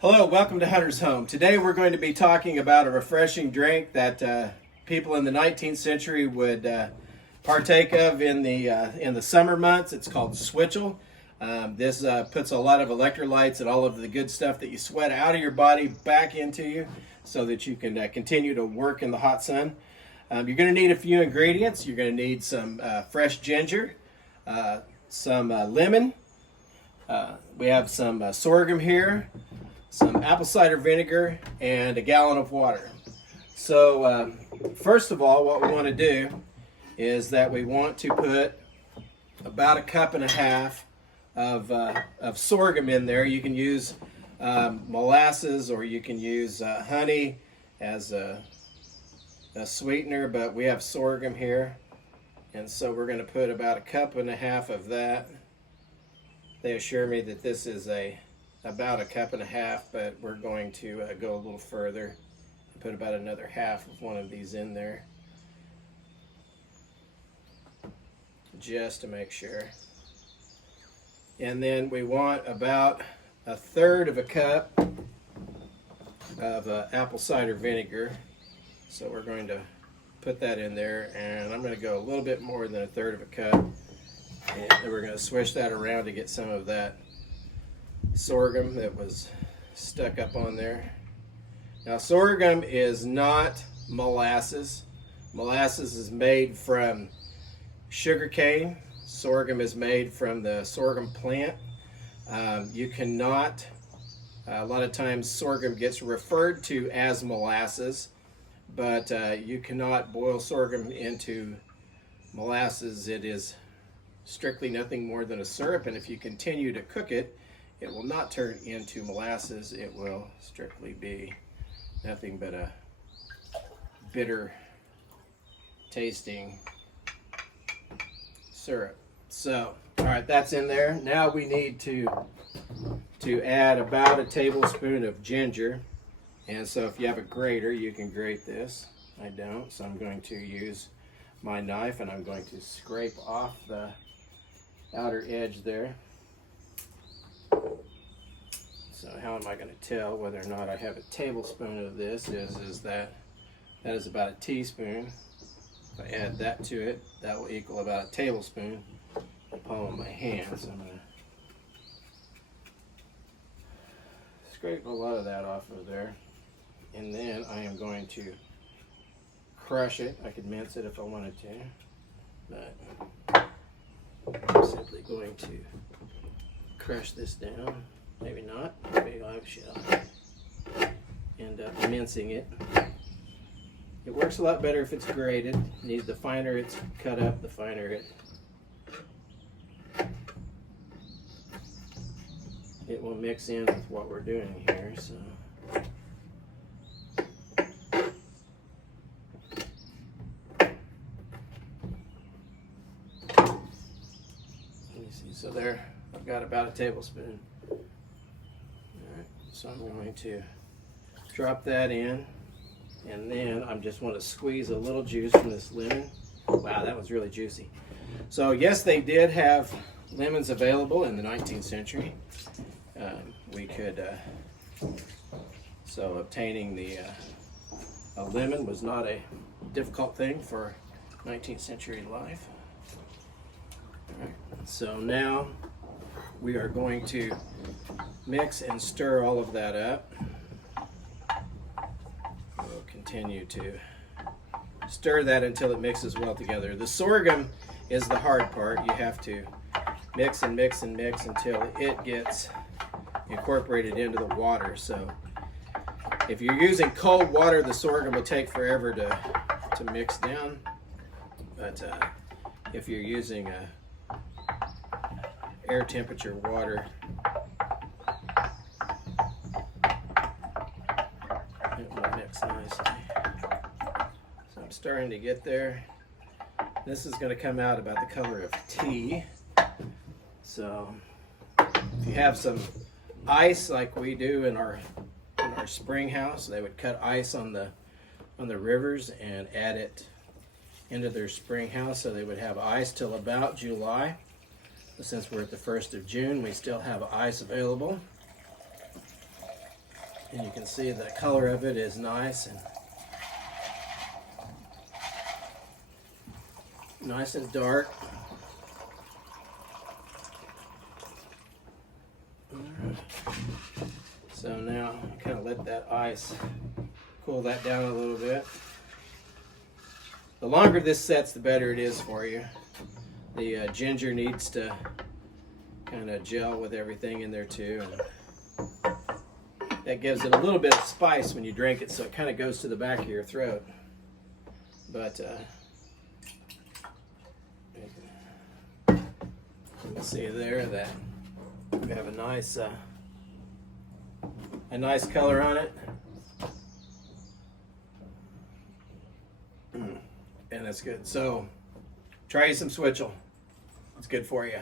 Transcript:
Hello, welcome to Hunter's Home. Today we're going to be talking about a refreshing drink that people in the 19th century would partake of in the summer months. It's called Switchel. This puts a lot of electrolytes and all of the good stuff that you sweat out of your body back into you so that you can continue to work in the hot sun. You're going to need a few ingredients. You're going to need some fresh ginger, some lemon. We have some sorghum here, some apple cider vinegar, and a gallon of water. So first of all, what we want to do is that we want to put about a cup and a half of sorghum in there. You can use molasses, or you can use honey as a sweetener, but we have sorghum here, and so we're going to put about a cup and a half of that. They assure me that this is about a cup and a half, but we're going to go a little further and put about another half of one of these in there, just to make sure. And then we want about a third of a cup of apple cider vinegar. So we're going to put that in there, and I'm going to go a little bit more than a third of a cup, and then we're going to swish that around to get some of that sorghum that was stuck up on there. Now, sorghum is not molasses. Molasses is made from sugar cane. Sorghum is made from the sorghum plant. You cannot, a lot of times sorghum gets referred to as molasses, but you cannot boil sorghum into molasses. It is strictly nothing more than a syrup, and if you continue to cook it, it will not turn into molasses. It will strictly be nothing but a bitter tasting syrup. So, all right, that's in there. Now we need to add about a tablespoon of ginger. And so if you have a grater, you can grate this. I don't, so I'm going to use my knife, and I'm going to scrape off the outer edge there. So how am I going to tell whether or not I have a tablespoon of this? Is that is about a teaspoon. If I add that to it, that will equal about a tablespoon in the palm of my hand. So I'm going to scrape a lot of that off of there. And then I am going to crush it. I could mince it if I wanted to, but I'm simply going to crush this down. Maybe not. Maybe I shall end up mincing it. It works a lot better if it's grated. The finer it's cut up, the finer it will mix in with what we're doing here. So. Let me see. So there, I've got about a tablespoon. So I'm going to drop that in, and then I just want to squeeze a little juice from this lemon. Wow, that was really juicy. So yes, they did have lemons available in the 19th century. We could, so obtaining a lemon was not a difficult thing for 19th century life. All right, so now we are going to mix and stir all of that up. We'll continue to stir that until it mixes well together. The sorghum is the hard part. You have to mix and mix and mix until it gets incorporated into the water. So if you're using cold water, the sorghum will take forever to mix down. But if you're using air temperature water, it will mix nicely. So I'm starting to get there. This is going to come out about the color of tea. So if you have some ice like we do in our spring house, they would cut ice on the rivers and add it into their spring house, so they would have ice till about July. Since we're at the 1st of June, we still have ice available. And you can see the color of it is nice and dark. So now kind of let that ice cool that down a little bit. The longer this sets, the better it is for you. The ginger needs to kind of gel with everything in there too. And that gives it a little bit of spice when you drink it, so it kind of goes to the back of your throat. But you can see there that we have a nice color on it. And that's good. So try some Switchel. It's good for you.